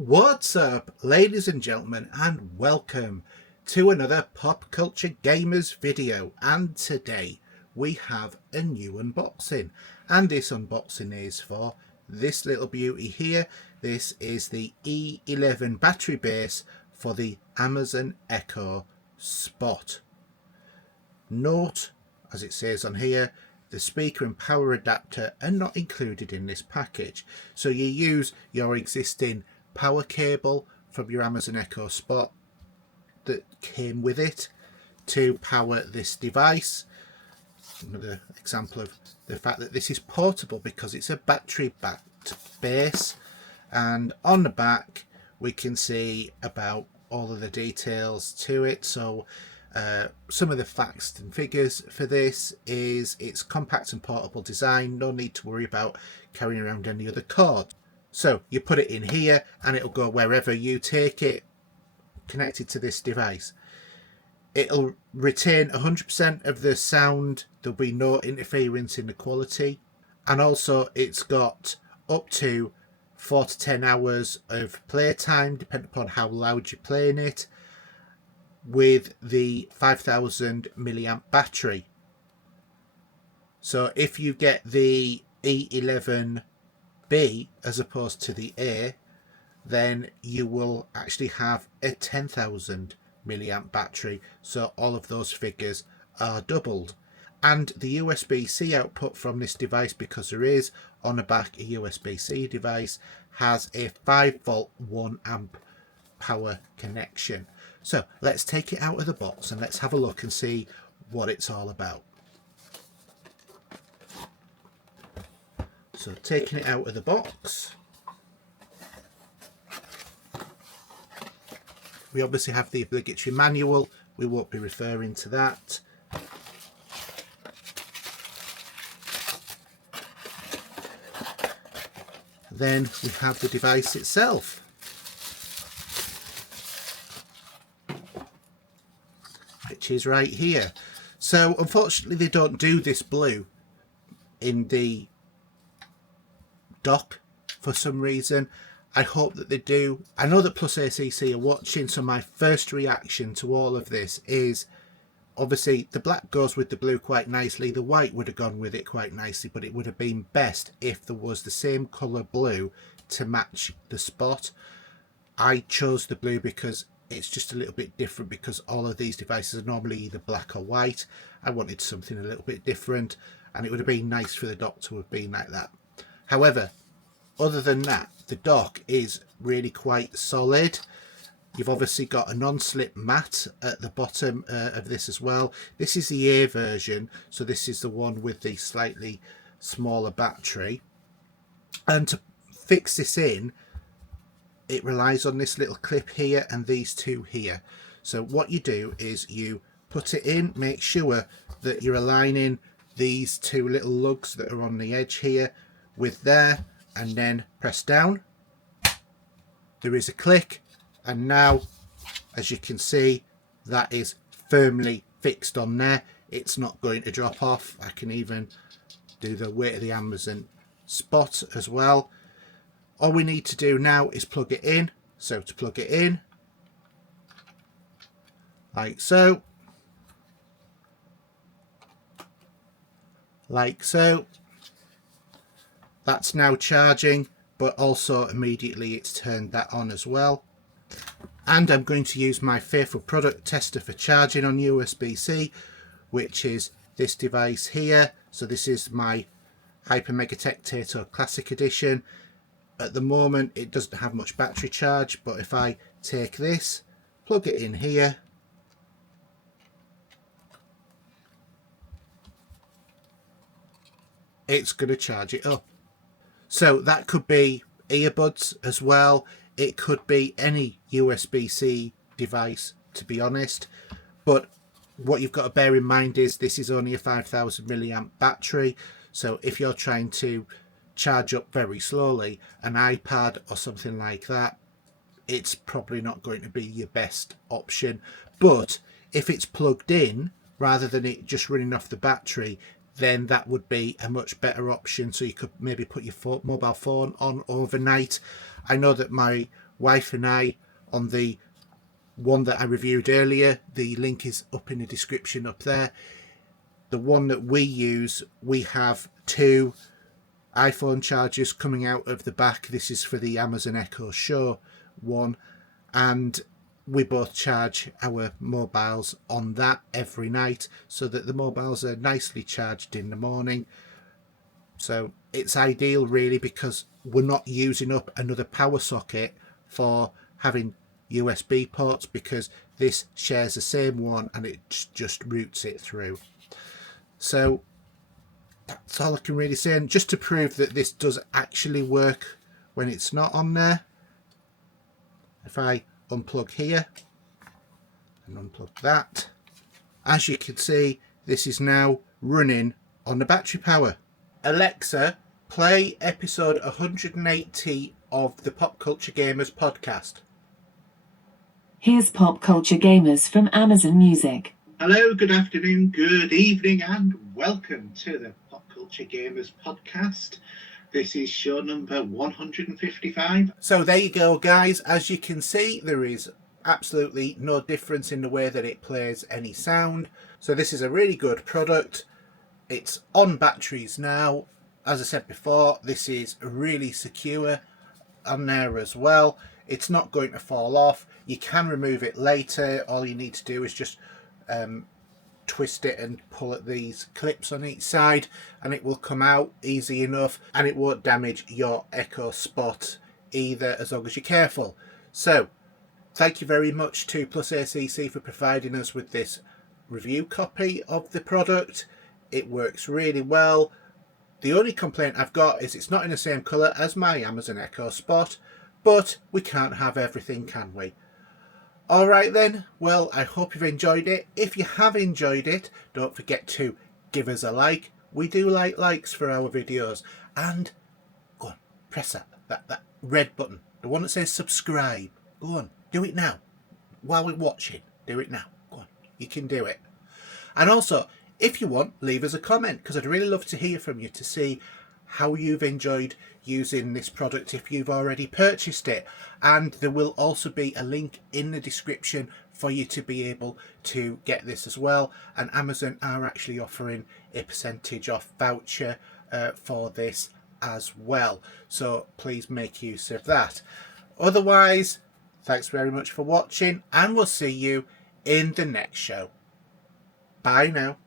What's up, ladies and gentlemen, and welcome to another Pop Culture Gamers video. And today we have a new unboxing, and this unboxing is for this little beauty here. This is the E11 battery base for the Amazon Echo Spot. Note, as it says on here, the speaker and power adapter are not included in this package, so you use your existing power cable from your Amazon Echo Spot that came with it to power this device. Another example of the fact that this is portable because it's a battery backed base, and on the back we can see about all of the details to it. So some of the facts and figures for this is it's compact and portable design, no need to worry about carrying around any other cord. So you put it in here and it'll go wherever you take it connected to this device. It'll retain 100% of the sound, there'll be no interference in the quality, and also it's got up to 4 to 10 hours of playtime depending upon how loud you're playing it, with the 5000 milliamp battery. So if you get the E11B as opposed to the A, then you will actually have a 10,000 milliamp battery, so all of those figures are doubled. And the USB-C output from this device, because there is on the back a USB-C device, has a 5-volt 1 amp power connection. So let's take it out of the box and let's have a look and see what it's all about. So taking it out of the box, we obviously have the obligatory manual. We won't be referring to that. Then we have the device itself. Which is right here. So unfortunately they don't do this blue in the dock for some reason. I hope that they do. I know that PlusAcc are watching, so my first reaction to all of this is obviously the black goes with the blue quite nicely, the white would have gone with it quite nicely, but it would have been best if there was the same colour blue to match the Spot. I chose the blue because it's just a little bit different, because all of these devices are normally either black or white. I wanted something a little bit different, and it would have been nice for the dock to have been like that. However, other than that, the dock is really quite solid. You've obviously got a non-slip mat at the bottom of this as well. This is the A version, so this is the one with the slightly smaller battery. And to fix this in, it relies on this little clip here and these two here. So what you do is you put it in, make sure that you're aligning these two little lugs that are on the edge here with there, and then press down. There is a click, and now as you can see that is firmly fixed on there. It's not going to drop off. I can even do the weight of the Amazon Spot as well. All we need to do now is plug it in. So to plug it in, like so, that's now charging, but also immediately it's turned that on as well. And I'm going to use my faithful product tester for charging on USB-C, which is this device here. So this is my Hyper Mega Tato Classic Edition. At the moment it doesn't have much battery charge, but if I take this, plug it in here, it's going to charge it up. So that could be earbuds as well. It could be any USB-C device, to be honest. But what you've got to bear in mind is this is only a 5000 milliamp battery. So if you're trying to charge up very slowly, an iPad or something like that, it's probably not going to be your best option. But if it's plugged in rather than it just running off the battery, then that would be a much better option. So you could maybe put your mobile phone on overnight. I know that my wife and I, on the one that I reviewed earlier, the link is up in the description up there. The one that we use, we have 2 iPhone chargers coming out of the back. This is for the Amazon Echo Show one, and we both charge our mobiles on that every night so that the mobiles are nicely charged in the morning. So it's ideal really, because we're not using up another power socket for having USB ports, because this shares the same one and it just routes it through. So that's all I can really say. And just to prove that this does actually work when it's not on there, if I unplug here and unplug that, as you can see, this is now running on the battery power. Alexa, play episode 180 of the Pop Culture Gamers podcast. Here's Pop Culture Gamers from Amazon Music. Hello, good afternoon, good evening, and welcome to the Pop Culture Gamers podcast. This is show number 155. So there you go, guys. As you can see, there is absolutely no difference in the way that it plays any sound. So this is a really good product. It's on batteries now. As I said before, this is really secure on there as well. It's not going to fall off. You can remove it later. All you need to do is just twist it and pull at these clips on each side, and it will come out easy enough, and it won't damage your Echo Spot either, as long as you're careful. So thank you very much to PlusAcc for providing us with this review copy of the product. It works really well. The only complaint I've got is it's not in the same colour as my Amazon Echo Spot, but we can't have everything, can we? Alright then, well, I hope you've enjoyed it. If you have enjoyed it, don't forget to give us a like. We do like likes for our videos. And go on, press that red button, the one that says subscribe. Go on, do it now. While we're watching, do it now. Go on, you can do it. And also, if you want, leave us a comment, because I'd really love to hear from you to see how you've enjoyed using this product if you've already purchased it. And there will also be a link in the description for you to be able to get this as well. And Amazon are actually offering a percentage off voucher for this as well. So please make use of that. Otherwise, thanks very much for watching, and we'll see you in the next show. Bye now.